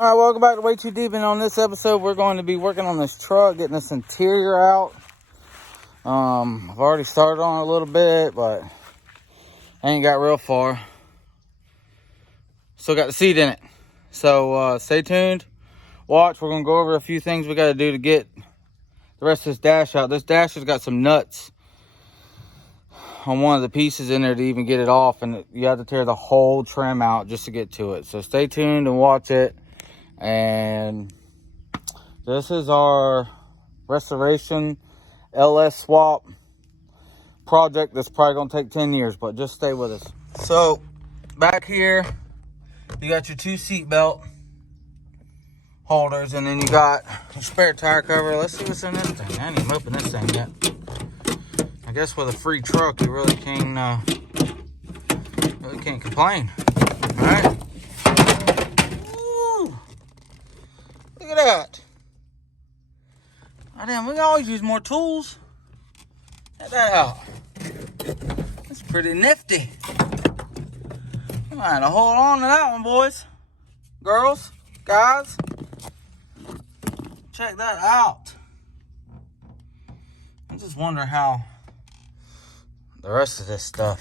All right, welcome back to Way Too Deep, and on this episode, we're going to be working on this truck, getting this interior out. I've already started on it a little bit, but I ain't got real far. Still got the seat in it. So stay tuned, watch. We're going to go over a few things we got to do to get the rest of this dash out. This dash has got some nuts on one of the pieces in there to even get it off, and you have to tear the whole trim out just to get to it. So stay tuned and watch it. And this is our restoration LS swap project that's probably going to take 10 years, but just stay with us. So back here, you got your two seat belt holders, and then you got your spare tire cover. Let's see what's in this thing. I ain't even opened this thing yet. I guess with a free truck, you really can't complain. All right. Look at that. Oh, damn, we can always use more tools. Check that out. That's pretty nifty. I'm gonna hold on to that one, boys. Girls, guys. Check that out. I just wonder how the rest of this stuff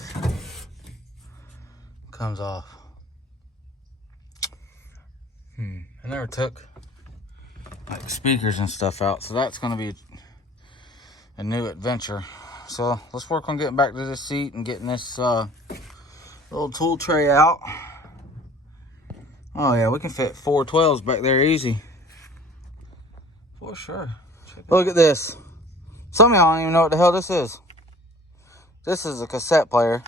comes off. I never took like speakers and stuff out, so that's going to be a new adventure. So let's work on getting back to this seat and getting this little tool tray out. Oh yeah, we can fit 412s back there easy for sure. Look at this. Some of y'all don't even know what the hell this is. This is a cassette player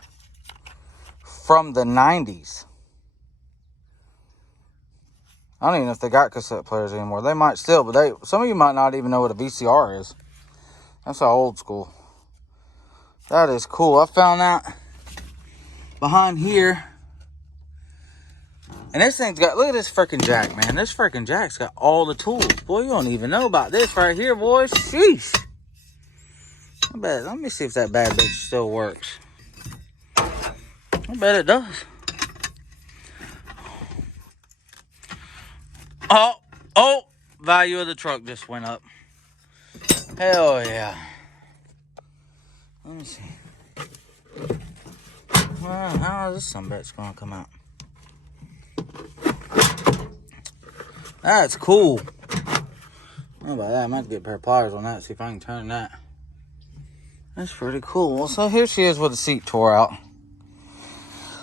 from the 90s. I don't even know if they got cassette players anymore. They might still, but some of you might not even know what a VCR is. That's how old school. That is cool. I found that behind here. And this thing's got, look at this freaking jack, man. This freaking jack's got all the tools. Boy, you don't even know about this right here, boys. Sheesh. I bet, let me see if that bad bitch still works. I bet it does. Oh, value of the truck just went up. Hell yeah. Let me see. Well, how is this sumbitch gonna come out? That's cool. How about that? I might get a pair of pliers on that, see if I can turn that. That's pretty cool. Well, so here she is with the seat tore out.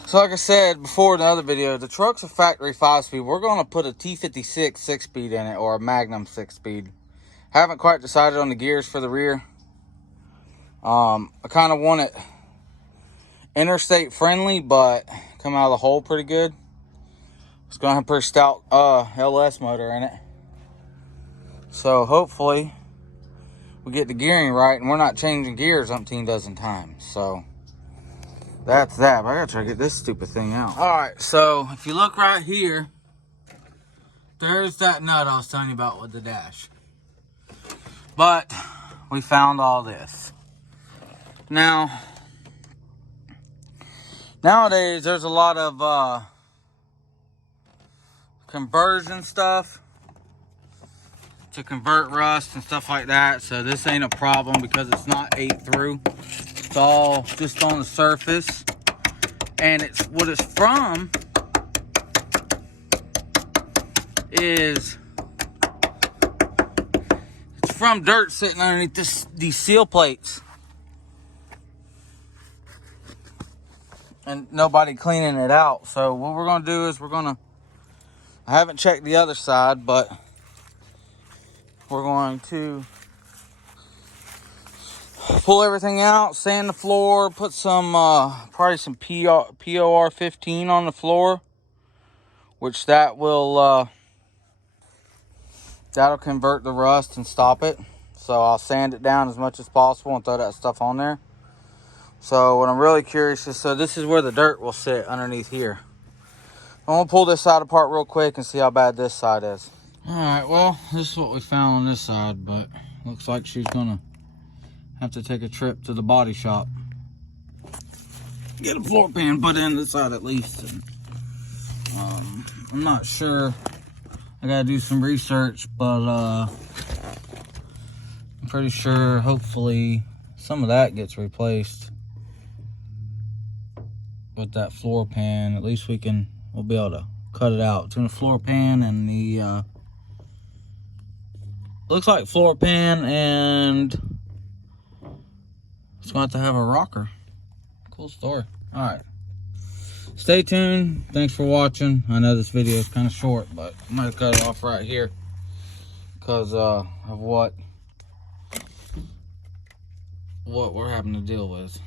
So like I said before in the other video, the truck's a factory 5-speed. We're going to put a T56 6-speed in it, or a Magnum 6-speed. Haven't quite decided on the gears for the rear. I kind of want it interstate friendly, but come out of the hole pretty good. It's going to have a pretty stout LS motor in it. So hopefully we get the gearing right, and we're not changing gears umpteen dozen times. So that's that. But I gotta try to get this stupid thing out. Alright, so if you look right here, there's that nut I was telling you about with the dash. But we found all this. Now, nowadays there's a lot of conversion stuff to convert rust and stuff like that. So this ain't a problem because it's not ate through. It's all just on the surface, and it's what it's from is it's from dirt sitting underneath these seal plates, and nobody cleaning it out. So what we're gonna do is I haven't checked the other side, but we're going to pull everything out, sand the floor, put some, probably some POR 15 on the floor, which that'll convert the rust and stop it. So I'll sand it down as much as possible and throw that stuff on there. So what I'm really curious is, so this is where the dirt will sit underneath here. I'm gonna pull this side apart real quick and see how bad this side is. All right, well, this is what we found on this side, but looks like she's gonna have to take a trip to the body shop. Get a floor pan put in this side at least. And, I'm not sure I gotta do some research, but I'm pretty sure hopefully some of that gets replaced with that floor pan. At least we'll be able to cut it out between the floor pan and the looks like floor pan, and it's going to have a rocker. Cool story. All right, stay tuned. Thanks for watching. I know this video is kind of short, but I'm gonna cut it off right here because of what we're having to deal with.